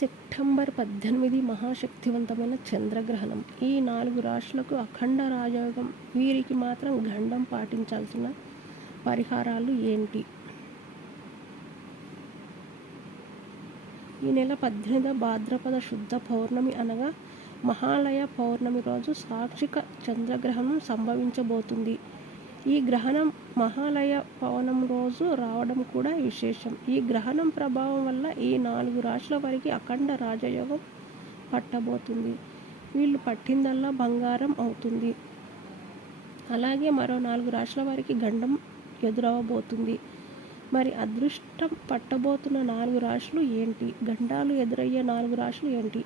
September పద్దెనిమిది మహాశక్తివంతమైన చంద్రగ్రహణం. ఈ నాలుగు రాశులకు అఖండ రాజయోగం. వీరికి మాత్రం గండం పాటించాల్సిన పరిహారాలు ఏంటి? ఈ నెల పద్దెనిమిది భాద్రపద శుద్ధ పౌర్ణమి అనగా మహాలయ పౌర్ణమి రోజు సాక్షిక చంద్రగ్రహణం సంభవించబోతుంది. ఈ గ్రహణం మహాలయ పవనం రోజు రావడం కూడా విశేషం. ఈ గ్రహణం ప్రభావం వల్ల ఈ నాలుగు రాశుల వారికి అఖండ రాజయోగం పట్టబోతుంది. వీళ్ళు పట్టిందల్లా బంగారం అవుతుంది. అలాగే మరో నాలుగు రాశుల వారికి గండం ఎదురవబోతుంది మరి అదృష్టం పట్టబోతున్న నాలుగు రాశులు ఏంటి? గండాలు ఎదురయ్యే నాలుగు రాశులు ఏంటి?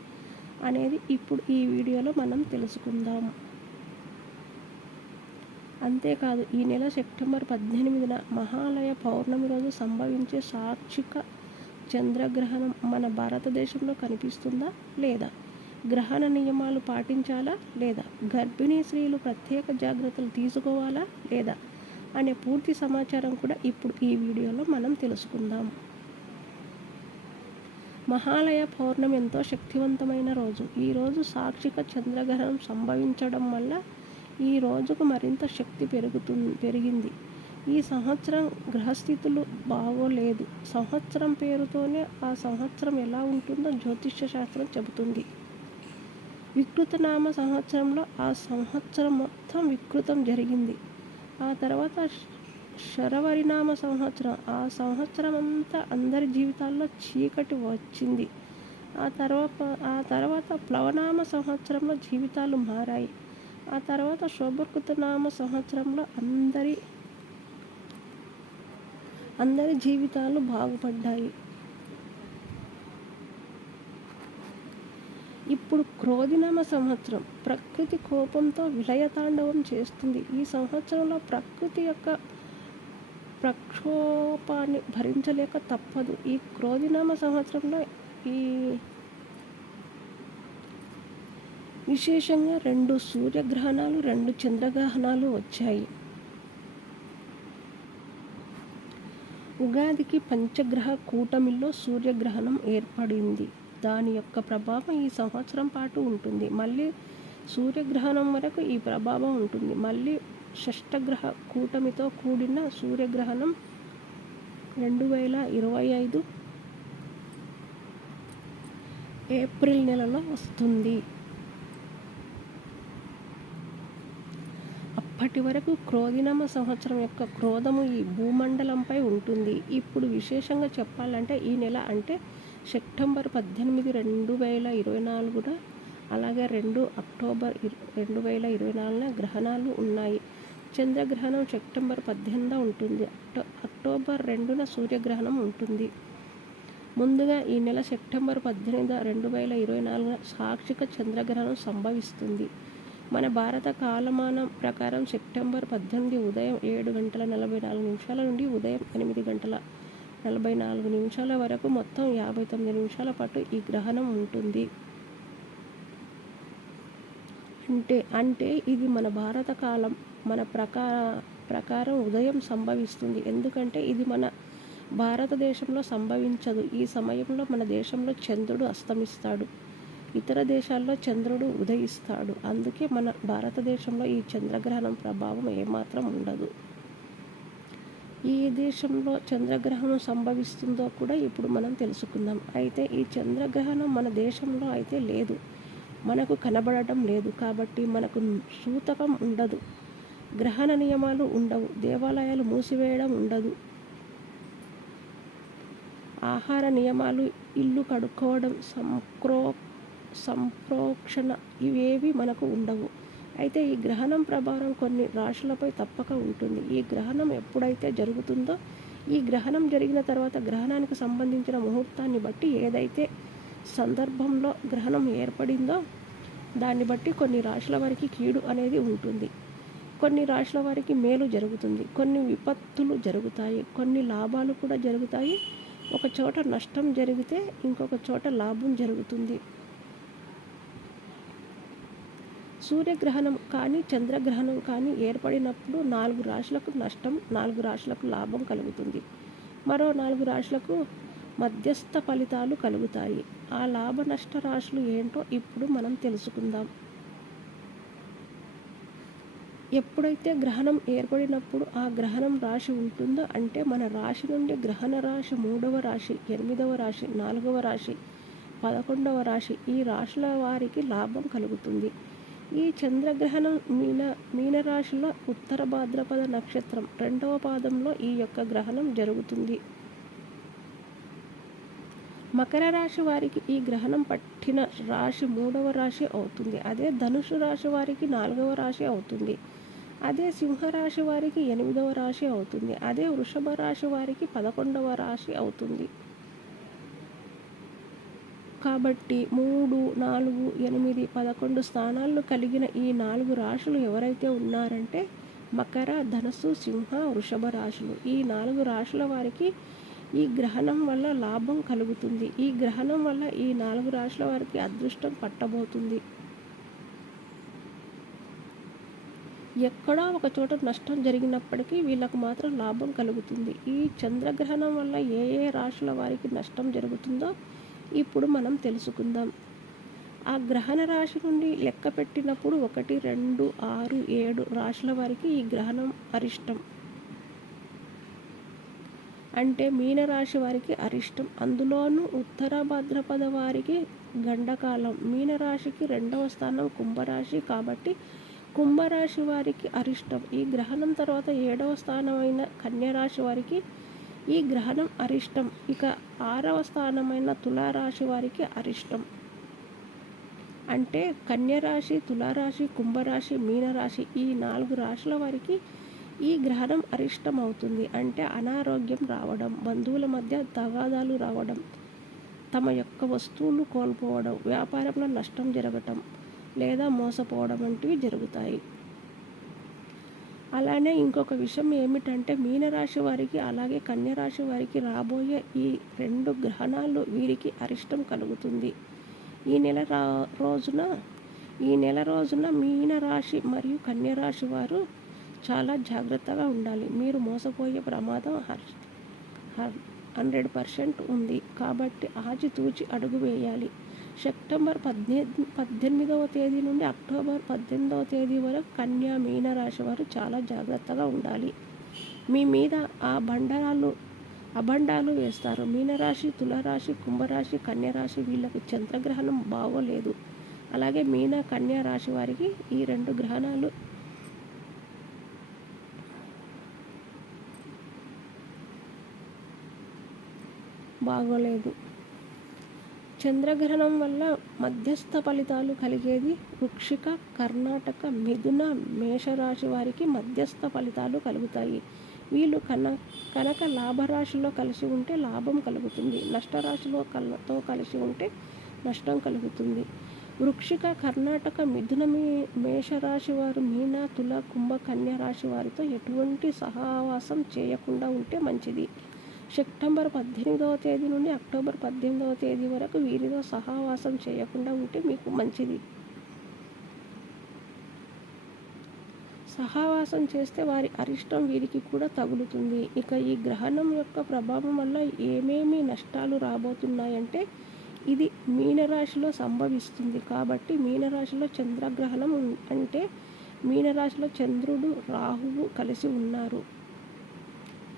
అనేది ఇప్పుడు ఈ వీడియోలో మనం తెలుసుకుందాం. అంతేకాదు ఈ నెల సెప్టెంబర్ పద్దెనిమిదిన మహాలయ పౌర్ణమి రోజు సంభవించే సాక్షిక చంద్రగ్రహణం మన భారతదేశంలో కనిపిస్తుందా లేదా? గ్రహణ నియమాలు పాటించాలా లేదా? గర్భిణీ స్త్రీలు ప్రత్యేక జాగ్రత్తలు తీసుకోవాలా లేదా? అనే పూర్తి సమాచారం కూడా ఇప్పుడు ఈ వీడియోలో మనం తెలుసుకుందాం. మహాలయ పౌర్ణమి ఎంతో శక్తివంతమైన రోజు. ఈ రోజు సాక్షిక చంద్రగ్రహణం సంభవించడం వల్ల ఈ రోజుకు మరింత శక్తి పెరుగుతు పెరిగింది. ఈ సంవత్సరం గ్రహస్థితులు బాగోలేదు. సంవత్సరం పేరుతోనే ఆ సంవత్సరం ఎలా ఉంటుందో జ్యోతిష్య శాస్త్రం చెబుతుంది. వికృతనామ సంవత్సరంలో ఆ సంవత్సరం మొత్తం వికృతం జరిగింది. ఆ తర్వాత శరవరినామ సంవత్సరం. ఆ సంవత్సరం అంతా అందరి జీవితాల్లో చీకటి వచ్చింది. ఆ తర్వాత ఆ తర్వాత ప్లవనామ సంవత్సరంలో జీవితాలు మారాయి. ఆ తర్వాత శోభకృతనామ సంవత్సరంలో అందరి అందరి జీవితాలు బాగుపడ్డాయి. ఇప్పుడు క్రోధినామ సంవత్సరం ప్రకృతి కోపంతో విలయతాండవం చేస్తుంది. ఈ సంవత్సరంలో ప్రకృతి యొక్క ప్రక్షోపాన్ని భరించలేక తప్పదు. ఈ క్రోధినామ సంవత్సరంలో ఈ విశేషంగా రెండు సూర్యగ్రహణాలు రెండు చంద్రగ్రహణాలు వచ్చాయి. ఉగాదికి పంచగ్రహ కూటమిలో సూర్యగ్రహణం ఏర్పడింది. దాని యొక్క ప్రభావం ఈ సంవత్సరం పాటు ఉంటుంది. మళ్ళీ సూర్యగ్రహణం వరకు ఈ ప్రభావం ఉంటుంది. మళ్ళీ షష్టగ్రహ కూటమితో కూడిన సూర్యగ్రహణం రెండు వేల ఇరవై ఐదు ఏప్రిల్ నెలలో వస్తుంది. అప్పటి వరకు క్రోధినామ సంవత్సరం యొక్క క్రోధము ఈ భూమండలంపై ఉంటుంది. ఇప్పుడు విశేషంగా చెప్పాలంటే ఈ నెల అంటే సెప్టెంబర్ పద్దెనిమిది రెండు వేల ఇరవై నాలుగున అలాగే రెండు అక్టోబర్ రెండు వేల ఇరవై నాలుగున గ్రహణాలు ఉన్నాయి. చంద్రగ్రహణం సెప్టెంబర్ పద్దెనిమిదిన ఉంటుంది. అక్టో అక్టోబర్ రెండున సూర్యగ్రహణం ఉంటుంది. ముందుగా ఈ నెల సెప్టెంబర్ పద్దెనిమిది రెండు వేల ఇరవై నాలుగున సాక్షిక చంద్రగ్రహణం సంభవిస్తుంది. మన భారత కాలమానం ప్రకారం సెప్టెంబర్ పద్దెనిమిది ఉదయం ఏడు గంటల నలభై నాలుగు నిమిషాల నుండి ఉదయం ఎనిమిది గంటల నలభై నాలుగు నిమిషాల వరకు మొత్తం యాభై తొమ్మిది నిమిషాల పాటు ఈ గ్రహణం ఉంటుంది. అంటే అంటే ఇది మన భారత కాలం మన ప్రకార ప్రకారం ఉదయం సంభవిస్తుంది. ఎందుకంటే ఇది మన భారతదేశంలో సంభవించదు. ఈ సమయంలో మన దేశంలో చంద్రుడు అస్తమిస్తాడు. ఇతర దేశాల్లో చంద్రుడు ఉదయిస్తాడు. అందుకే మన భారతదేశంలో ఈ చంద్రగ్రహణం ప్రభావం ఏమాత్రం ఉండదు. ఈ దేశంలో చంద్రగ్రహణం సంభవిస్తుందో కూడా ఇప్పుడు మనం తెలుసుకుందాం. అయితే ఈ చంద్రగ్రహణం మన దేశంలో అయితే లేదు. మనకు కనబడటం లేదు. కాబట్టి మనకు సూతకం ఉండదు. గ్రహణ నియమాలు ఉండవు. దేవాలయాలు మూసివేయడం ఉండదు. ఆహార నియమాలు ఇల్లు కడుక్కోవడం సంక్రో సంప్రోక్షణ ఇవేవి మనకు ఉండవు. అయితే ఈ గ్రహణం ప్రభావం కొన్ని రాశులపై తప్పక ఉంటుంది. ఈ గ్రహణం ఎప్పుడైతే జరుగుతుందో ఈ గ్రహణం జరిగిన తర్వాత గ్రహణానికి సంబంధించిన ముహూర్తాన్ని బట్టి ఏదైతే సందర్భంలో గ్రహణం ఏర్పడిందో దాన్ని బట్టి కొన్ని రాశుల వారికి కీడు అనేది ఉంటుంది. కొన్ని రాశుల వారికి మేలు జరుగుతుంది. కొన్ని విపత్తులు జరుగుతాయి. కొన్ని లాభాలు కూడా జరుగుతాయి. ఒక చోట నష్టం జరిగితే ఇంకొక చోట లాభం జరుగుతుంది. సూర్యగ్రహణం కానీ చంద్రగ్రహణం కానీ ఏర్పడినప్పుడు నాలుగు రాశులకు నష్టం నాలుగు రాశులకు లాభం కలుగుతుంది. మరో నాలుగు రాశులకు మధ్యస్థ ఫలితాలు కలుగుతాయి. ఆ లాభ నష్ట రాశులు ఏంటో ఇప్పుడు మనం తెలుసుకుందాం. ఎప్పుడైతే గ్రహణం ఏర్పడినప్పుడు ఆ గ్రహణం రాశి ఉంటుందో అంటే మన రాశి నుండి గ్రహణ రాశి మూడవ రాశి ఎనిమిదవ రాశి నాలుగవ రాశి పదకొండవ రాశి ఈ రాశుల వారికి లాభం కలుగుతుంది. ఈ చంద్రగ్రహణం మీన మీనరాశిలో ఉత్తర భాద్రపద నక్షత్రం రెండవ పాదంలో ఈ యొక్క గ్రహణం జరుగుతుంది. మకర రాశి వారికి ఈ గ్రహణం పట్టిన రాశి మూడవ రాశి అవుతుంది. అదే ధనుసు రాశి వారికి నాలుగవ రాశి అవుతుంది. అదే సింహరాశి వారికి ఎనిమిదవ రాశి అవుతుంది. అదే వృషభ రాశి వారికి పదకొండవ రాశి అవుతుంది. కాబట్టి మూడు నాలుగు ఎనిమిది పదకొండు స్థానాలను కలిగిన ఈ నాలుగు రాశులు ఎవరైతే ఉన్నారంటే మకర ధనస్సు సింహ వృషభ రాశులు. ఈ నాలుగు రాశుల వారికి ఈ గ్రహణం వల్ల లాభం కలుగుతుంది. ఈ గ్రహణం వల్ల ఈ నాలుగు రాశుల వారికి అదృష్టం పట్టబోతుంది. ఎక్కడా ఒక చోట నష్టం జరిగినప్పటికీ వీళ్ళకు మాత్రం లాభం కలుగుతుంది. ఈ చంద్రగ్రహణం వల్ల ఏ ఏ రాశుల వారికి నష్టం జరుగుతుందో ఇప్పుడు మనం తెలుసుకుందాం. ఆ గ్రహణ రాశి నుండి లెక్క పెట్టినప్పుడు ఒకటి రెండు ఆరు ఏడు రాశుల వారికి ఈ గ్రహణం అరిష్టం. అంటే మీనరాశి వారికి అరిష్టం. అందులోనూ ఉత్తర భద్రపద వారికి గండకాలం. మీనరాశికి రెండవ స్థానం కుంభరాశి కాబట్టి కుంభరాశి వారికి అరిష్టం. ఈ గ్రహణం తర్వాత ఏడవ స్థానమైన కన్యరాశి వారికి ఈ గ్రహణం అరిష్టం. ఇక ఆరవ స్థానమైన తులారాశి వారికి అరిష్టం. అంటే కన్యరాశి తులారాశి కుంభరాశి మీనరాశి ఈ నాలుగు రాశుల వారికి ఈ గ్రహణం అరిష్టం అవుతుంది. అంటే అనారోగ్యం రావడం బంధువుల మధ్య తగాదాలు రావడం తమ యొక్క వస్తువులు కోల్పోవడం వ్యాపారంలో నష్టం జరగటం లేదా మోసపోవడం వంటివి జరుగుతాయి. అలానే ఇంకొక విషయం ఏమిటంటే మీనరాశి వారికి అలాగే కన్యరాశి వారికి రాబోయే ఈ రెండు గ్రహణాలు వీరికి అరిష్టం కలుగుతుంది. ఈ నెల రా రోజున ఈ నెల రోజున మీనరాశి మరియు కన్యరాశి వారు చాలా జాగ్రత్తగా ఉండాలి. మీరు మోసపోయే ప్రమాదం హర్ హండ్రెడ్ పర్సెంట్ ఉంది. కాబట్టి ఆచితూచి అడుగు వేయాలి. సెప్టెంబర్ పద్దెనిమిది పద్దెనిమిదవ తేదీ నుండి అక్టోబర్ పద్దెనిమిదవ తేదీ వరకు కన్యా మీన రాశి వారు చాలా జాగ్రత్తగా ఉండాలి. మీ మీద ఆ బండరాలు అబండాలు వేస్తారు. మీనరాశి తులరాశి కుంభరాశి కన్యరాశి వీళ్ళకి చంద్రగ్రహణం బాగోలేదు. అలాగే మీన కన్యా రాశి వారికి ఈ రెండు గ్రహణాలు బాగోలేదు. చంద్రగ్రహణం వల్ల మధ్యస్థ ఫలితాలు కలిగేది వృక్షిక కర్ణాటక మిథున మేషరాశి వారికి మధ్యస్థ ఫలితాలు కలుగుతాయి. వీళ్ళు కన కనుక లాభరాశిలో కలిసి ఉంటే లాభం కలుగుతుంది. నష్టరాశిలో కలతో కలిసి ఉంటే నష్టం కలుగుతుంది. వృక్షిక కర్ణాటక మిథున మీ మేషరాశి వారు మీన తుల కుంభ కన్య రాశి వారితో ఎటువంటి సహవాసం చేయకుండా ఉంటే మంచిది. సెప్టెంబర్ పద్దెనిమిదవ తేదీ నుండి అక్టోబర్ పద్దెనిమిదవ తేదీ వరకు వీరితో సహవాసం చేయకుండా ఉంటే మీకు మంచిది. సహవాసం చేస్తే వారి అరిష్టం వీరికి కూడా తగులుతుంది. ఇక ఈ గ్రహణం యొక్క ప్రభావం వల్ల ఏమేమి నష్టాలు రాబోతున్నాయంటే ఇది మీనరాశిలో సంభవిస్తుంది. కాబట్టి మీనరాశిలో చంద్రగ్రహణం అంటే మీనరాశిలో చంద్రుడు రాహువు కలిసి ఉన్నారు.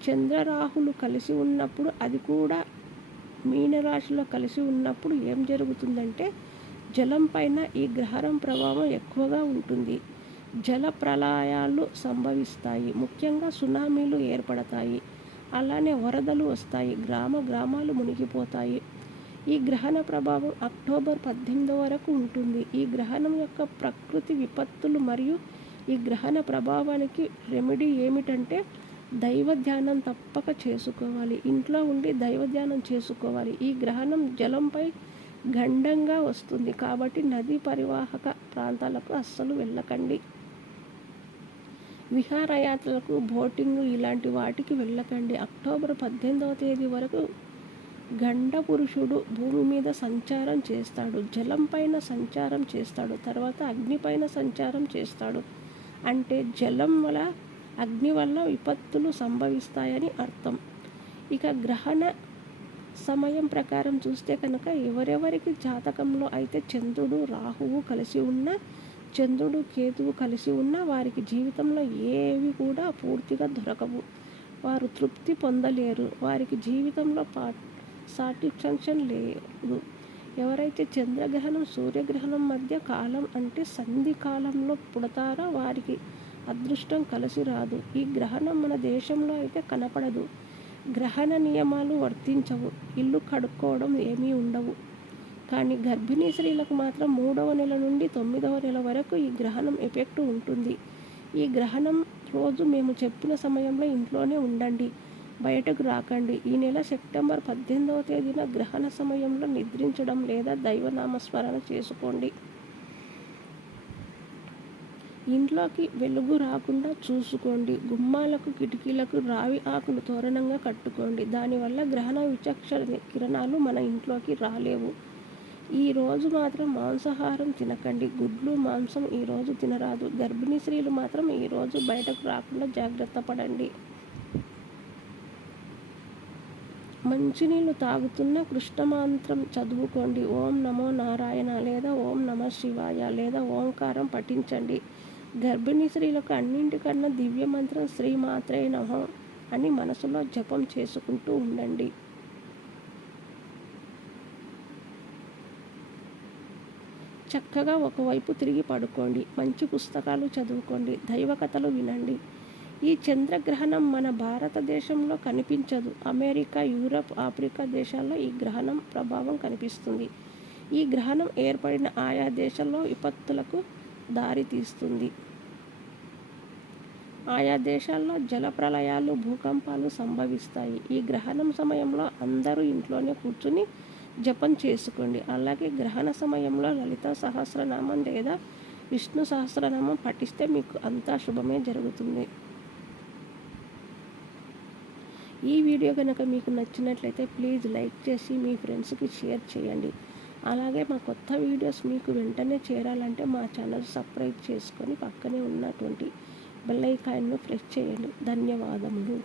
చంద్రరాహులు కలిసి ఉన్నప్పుడు అది కూడా మీనరాశిలో కలిసి ఉన్నప్పుడు ఏం జరుగుతుందంటే జలం పైన ఈ గ్రహణం ప్రభావం ఎక్కువగా ఉంటుంది. జల ప్రళయాలు సంభవిస్తాయి. ముఖ్యంగా సునామీలు ఏర్పడతాయి. అలానే వరదలు వస్తాయి. గ్రామ గ్రామాలు మునిగిపోతాయి. ఈ గ్రహణ ప్రభావం అక్టోబర్ పద్దెనిమిది వరకు ఉంటుంది. ఈ గ్రహణం యొక్క ప్రకృతి విపత్తులు మరియు ఈ గ్రహణ ప్రభావానికి రెమెడీ ఏమిటంటే దైవ ధ్యానం తప్పక చేసుకోవాలి. ఇంట్లో ఉండి దైవ ధ్యానం చేసుకోవాలి. ఈ గ్రహణం జలంపై గండంగా వస్తుంది కాబట్టి నదీ పరివాహక ప్రాంతాలకు అస్సలు వెళ్ళకండి. విహారయాత్రలకు బోటింగ్ ఇలాంటి వాటికి వెళ్ళకండి. అక్టోబర్ పద్దెనిమిదవ తేదీ వరకు గండ పురుషుడు భూమి మీద సంచారం చేస్తాడు. జలం పైన సంచారం చేస్తాడు. తర్వాత అగ్నిపైన సంచారం చేస్తాడు. అంటే జలం వల్ల అగ్ని వల్ల విపత్తులు సంభవిస్తాయని అర్థం. ఇక గ్రహణ సమయం ప్రకారం చూస్తే కనుక ఎవరెవరికి జాతకంలో అయితే చంద్రుడు రాహువు కలిసి ఉన్న చంద్రుడు కేతువు కలిసి ఉన్న వారికి జీవితంలో ఏవి కూడా పూర్తిగా దొరకవు. వారు తృప్తి పొందలేరు. వారికి జీవితంలో పా సాటిస్ఫాక్షన్ లేదు. ఎవరైతే చంద్రగ్రహణం సూర్యగ్రహణం మధ్య కాలం అంటే సంధి కాలంలో పుడతారో వారికి అదృష్టం కలిసి రాదు. ఈ గ్రహణం మన దేశంలో అయితే కనపడదు. గ్రహణ నియమాలు వర్తించవు. ఇల్లు కడుక్కోవడం ఏమీ ఉండవు. కానీ గర్భిణీ స్త్రీలకు మాత్రం మూడవ నెల నుండి తొమ్మిదవ నెల వరకు ఈ గ్రహణం ఎఫెక్ట్ ఉంటుంది. ఈ గ్రహణం రోజు మేము చెప్పిన సమయంలో ఇంట్లోనే ఉండండి. బయటకు రాకండి. ఈ నెల సెప్టెంబర్ పద్దెనిమిదవ తేదీన గ్రహణ సమయంలో నిద్రించడం లేదా దైవనామస్మరణ చేసుకోండి. ఇంట్లోకి వెలుగు రాకుండా చూసుకోండి. గుమ్మాలకు కిటికీలకు రావి ఆకులు తోరణంగా కట్టుకోండి. దానివల్ల గ్రహణ విచక్షణ కిరణాలు మన ఇంట్లోకి రాలేవు. ఈ రోజు మాత్రం మాంసాహారం తినకండి. గుడ్లు మాంసం ఈరోజు తినరాదు. గర్భిణీ స్త్రీలు మాత్రం ఈరోజు బయటకు రాకుండా జాగ్రత్త పడండి. మంచినీళ్ళు తాగుతున్న కృష్ణమాంత్రం చదువుకోండి. ఓం నమో నారాయణ లేదా ఓం నమ శివాయ లేదా ఓంకారం పఠించండి. గర్భిణీ స్త్రీలకు అన్నింటికన్నా దివ్య మంత్రం శ్రీ మాత్రే నమ అని మనసులో జపం చేసుకుంటూ ఉండండి. చక్కగా ఒకవైపు తిరిగి పడుకోండి మంచి పుస్తకాలు చదువుకోండి దైవ కథలు వినండి. ఈ చంద్రగ్రహణం మన భారతదేశంలో కనిపించదు. అమెరికా యూరప్ ఆఫ్రికా దేశాల్లో ఈ గ్రహణం ప్రభావం కనిపిస్తుంది. ఈ గ్రహణం ఏర్పడిన ఆయా దేశాల్లో విపత్తులకు దారితీస్తుంది ఆయా దేశాల్లో జలప్రలయాలు భూకంపాలు సంభవిస్తాయి. ఈ గ్రహణం సమయంలో అందరూ ఇంట్లోనే కూర్చుని జపం చేసుకోండి. అలాగే గ్రహణ సమయంలో లలిత సహస్రనామం లేదా విష్ణు సహస్రనామం పఠిస్తే మీకు అంతా శుభమే జరుగుతుంది. ఈ వీడియో కనుక మీకు నచ్చినట్లయితే ప్లీజ్ లైక్ చేసి మీ ఫ్రెండ్స్కి షేర్ చేయండి. అలాగే మా కొత్త వీడియోస్ మీకు వెంటనే చేరాలంటే మా ఛానల్ సబ్స్క్రైబ్ చేసుకొని పక్కనే ఉన్నటువంటి బెల్ ఐకాన్ను ప్రెస్ చేయండి. ధన్యవాదములు.